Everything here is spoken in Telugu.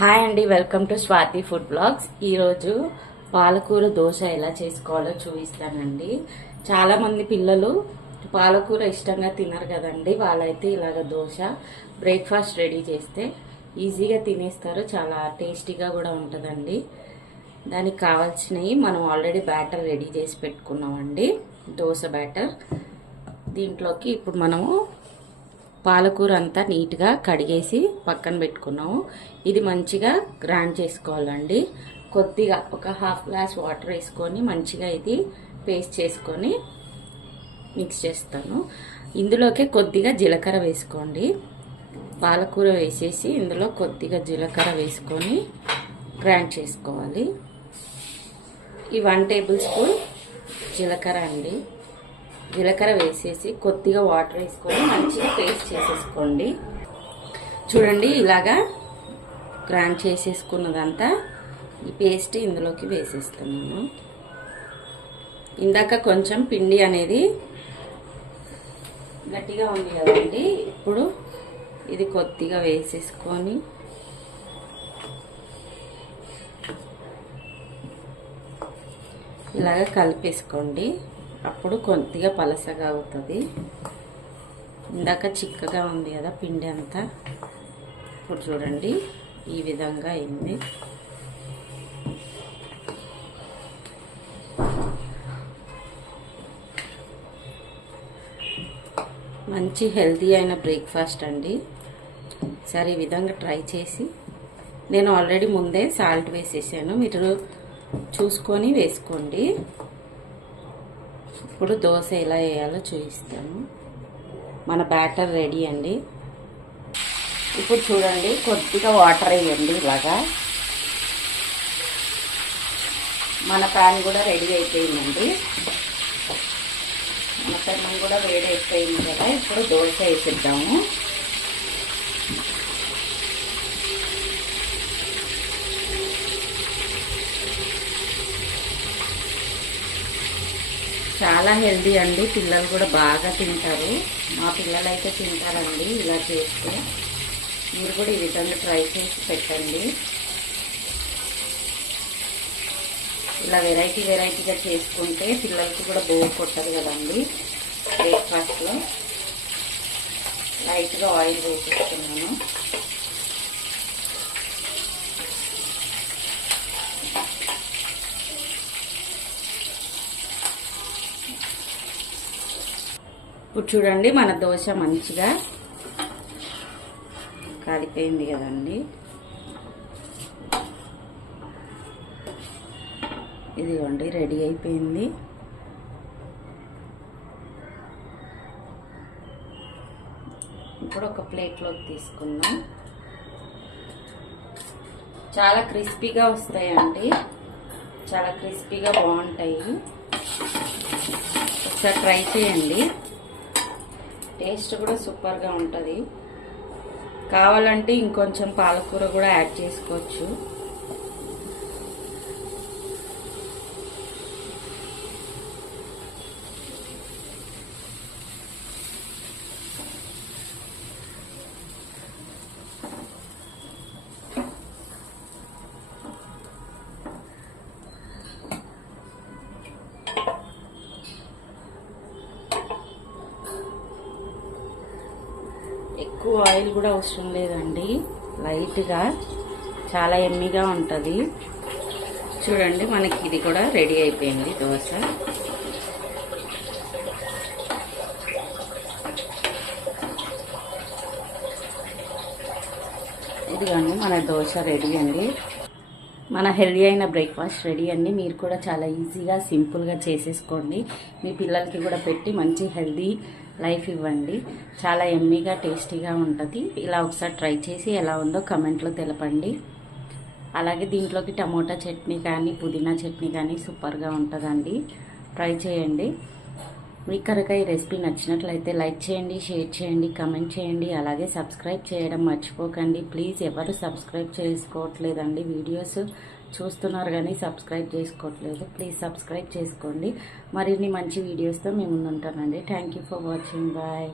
హాయ్ అండి, welcome to Swathi food blogs. ఈరోజు పాలకూర దోశ ఎలా చేసుకోవాలో చూపిస్తానండి. చాలామంది పిల్లలు పాలకూర ఇష్టంగా తినరు కదండి. వాళ్ళైతే ఇలాగ దోశ బ్రేక్ఫాస్ట్ రెడీ చేస్తే ఈజీగా తినేస్తారు. చాలా టేస్టీగా కూడా ఉంటుందండి. దానికి కావాల్సినవి మనం ఆల్రెడీ బ్యాటర్ రెడీ చేసి పెట్టుకున్నామండి. దోశ బ్యాటర్. దీంట్లోకి ఇప్పుడు మనము పాలకూర అంతా నీట్గా కడిగేసి పక్కన పెట్టుకున్నాము. ఇది మంచిగా గ్రైండ్ చేసుకోవాలండి. కొద్దిగా ఒక హాఫ్ గ్లాస్ వాటర్ వేసుకొని మంచిగా ఇది పేస్ట్ చేసుకొని మిక్స్ చేస్తాను. ఇందులోకి కొద్దిగా జీలకర్ర వేసుకోండి. పాలకూర వేసేసి ఇందులో కొద్దిగా జీలకర్ర వేసుకొని గ్రైండ్ చేసుకోవాలి. ఈ 1 టేబుల్ స్పూన్ జీలకర్ర అండి. జీలకర్ర వేసేసి కొద్దిగా వాటర్ వేసుకొని మంచిగా పేస్ట్ చేసేసుకోండి. చూడండి, ఇలాగా గ్రైండ్ చేసేసుకున్నదంతా ఈ పేస్ట్ ఇందులోకి వేసేస్తున్నాను. ఇందాక కొంచెం పిండి అనేది గట్టిగా ఉంది కదండి. ఇప్పుడు ఇది కొద్దిగా వేసేసుకొని ఇలాగ కలిపేసుకోండి. అప్పుడు కొద్దిగా పలసగా అవుతుంది. ఇందాక చిక్కగా ఉంది కదా పిండి అంతా. ఇప్పుడు చూడండి, ఈ విధంగా అయింది. మంచి హెల్తీ అయిన బ్రేక్ఫాస్ట్ అండి. సరే, ఈ విధంగా ట్రై చేసి, నేను ఆల్రెడీ ముందే సాల్ట్ వేసేసాను, మీరు చూసుకొని వేసుకోండి. ఇప్పుడు దోశ ఎలా వేయాలో చూపిస్తాను. మన బ్యాటర్ రెడీ అండి. ఇప్పుడు చూడండి, కొద్దిగా వాటర్ వేయండి. ఇలాగా మన ప్యాన్ కూడా రెడీ అయిపోయిందండి. మన పెనం కూడా వేడి అయిపోయింది కదా. ఇప్పుడు దోశ వేసిద్దాము. చాలా హెల్దీ అండి. పిల్లలు కూడా బాగా తింటారు. మా పిల్లలు అయితే తింటారండి ఇలా చేస్తే. మీరు కూడా ఈ విధంగా ట్రై చేసి పెట్టండి. ఇలా వెరైటీగా చేసుకుంటే పిల్లలకి కూడా బోర్ కొట్టదు కదండి. బ్రేక్ఫాస్ట్లో లైట్గా ఆయిల్ వేసేస్తున్నాను. ఇప్పుడు చూడండి, మన దోశ మంచిగా కాలిపోయింది కదండి. ఇదిగోండి, రెడీ అయిపోయింది. ఇప్పుడు ఒక ప్లేట్లోకి తీసుకుందాం. చాలా క్రిస్పీగా వస్తాయండి. చాలా క్రిస్పీగా బాగుంటాయి. ఒకసారి ట్రై చేయండి. టేస్ట్ కూడా సూపర్గా ఉంటుంది. కావాలంటే ఇంకొంచెం పాలకూర కూడా యాడ్ చేసుకోవచ్చు. ఎక్కువ ఆయిల్ కూడా అవసరం లేదండి. లైట్గా చాలా ఎమ్మీగా ఉంటుంది. చూడండి, మనకి ఇది కూడా రెడీ అయిపోయింది దోశ. ఇదిగోండి, మన దోశ రెడీ అండి. మన హెల్దీ అయిన బ్రేక్ఫాస్ట్ రెడీ అండి. మీరు కూడా చాలా ఈజీగా సింపుల్గా చేసేసుకోండి. మీ పిల్లలకి కూడా పెట్టి మంచి హెల్దీ లైఫ్ ఇవ్వండి. చాలా ఎమ్మీగా టేస్టీగా ఉంటుంది. ఇలా ఒకసారి ట్రై చేసి ఎలా ఉందో కమెంట్లో తెలపండి. అలాగే దీంట్లోకి టమోటా చట్నీ కానీ పుదీనా చట్నీ కానీ సూపర్గా ఉంటుందండి. ట్రై చేయండి. మీకు కనుక ఈ రెసిపీ నచ్చినట్లయితే లైక్ చేయండి, షేర్ చేయండి, కమెంట్ చేయండి. అలాగే సబ్స్క్రైబ్ చేయడం మర్చిపోకండి. ప్లీజ్, ఎవరు సబ్స్క్రైబ్ చేసుకోవట్లేదండి. వీడియోస్ చూస్తున్నారు కానీ సబ్స్క్రైబ్ చేసుకోవట్లేదు. ప్లీజ్ సబ్స్క్రైబ్ చేసుకోండి. మరిన్ని మంచి వీడియోస్తో మేము ముందుంటానండి. Thank you for watching. Bye.